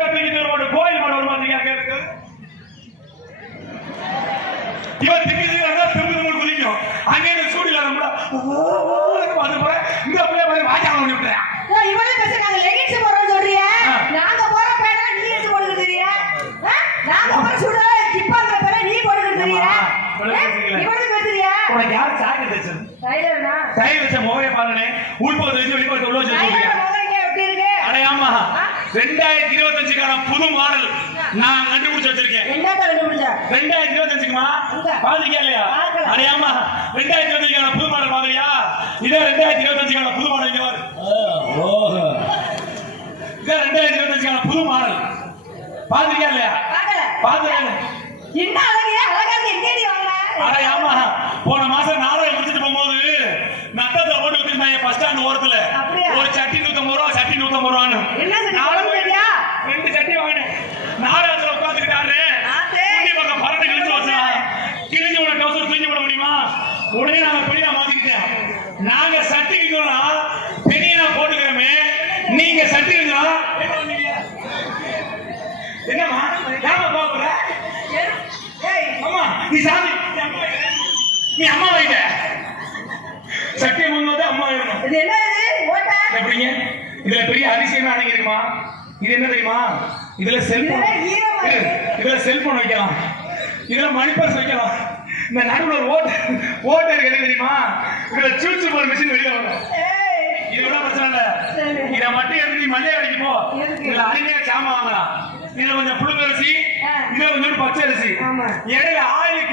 ஒரு கோயில் மடம் ஒரு மாதிரி கேட்கு இவன் திங்கு குதிக்கும் அங்கே சூடில நம்ம இங்க போய் வாஜா பண்ணி விட்டுறேன் இவனே பேசுறாங்க லெகின்ஸ் போறோம்னு சொல்றியா நாங்க போற பேனா நீ எடுத்து போடுறீங்க நாங்க போற சுட ஜிப்பாங்க பேனா நீ போடுறீங்க இவனே பேசுறியா உனக்கு யார் சாக்கு தச்சது டைலர்னா டைலர் வச்ச மோகே பாருனே உள்போது வெச்சு வெளிப்போது உள்ள வச்சிருக்கீங்க டைலர் மோகே எப்படி இருக்கு அடையாமா 2025 கான புது மாடல் நான் கண்டுபிடிச்சு வச்சிருக்கேன். என்னடா கண்டுபிடிச்ச 2025க்குமா பாதிக்கல இல்லையா அடையாமா 2025 கான புது மாடல் பாக்கலையா இத 2025 கான புது மாடல் இங்க பாரு ஓஹோ இத 2025 கான புது மாடல் பாதிக்கல இல்லையா பாக்கல என்ன அழகா எங்கடி வாங்குற அடையாமா போன மாசம் நாடகம் முடிச்சிட்டு போகும்போது நட்டத்தை போட்டு விட்டுருந்தாங்க பஸ் ஸ்டாண்ட் ஓரத்துல ஒரு சட்டி 150 ரூபா சட்டி 150 ரூபான்னு என்ன நாடகம் தெரியா ரெண்டு சட்டி வாங்கினேன் நாடகத்துல உட்காந்துக்கிட்டாரு குண்டி பக்கம் பரட்டை கிழிச்சு வச்சா கிழிஞ்சு உள்ள டவுசர் தூக்கி போட முடியுமா உடனே நாங்க பெரியா மாத்திக்கிட்டேன் நாங்க சட்டி விற்கிறோம்னா பெரிய போட்டுக்கிறோமே நீங்க சட்டி விற்கிறோம் என்னம்மா ஏமா பாக்குற அம்மா நீ சாமி நீ அம்மா வைக்க சத்தியம் முன்னோட அம்மா வேணும் இது என்ன இது ஓட்ட எப்படிங்க இதுல பெரிய அதிசயமா அடங்கி இருக்குமா இது என்ன தெரியுமா இதுல செல்போன் வைக்கலாம் இதுல மணி பர்ஸ் வைக்கலாம் இந்த நடுவுல ஒரு ஓட்ட இருக்கு தெரியுமா இதுல சூச்சு போற மிஷின் வெளியே வரும் இதோட பிரச்சனை இல்ல இத மட்டும் எடுத்து நீ மல்லிகை அடிக்கு போ இதுல அருமையா சாமான் வாங்கலாம் இதுல கொஞ்சம் புழுங்கரிசி இதுல கொஞ்சம் பச்சை அரிசி இடையில ஆயில்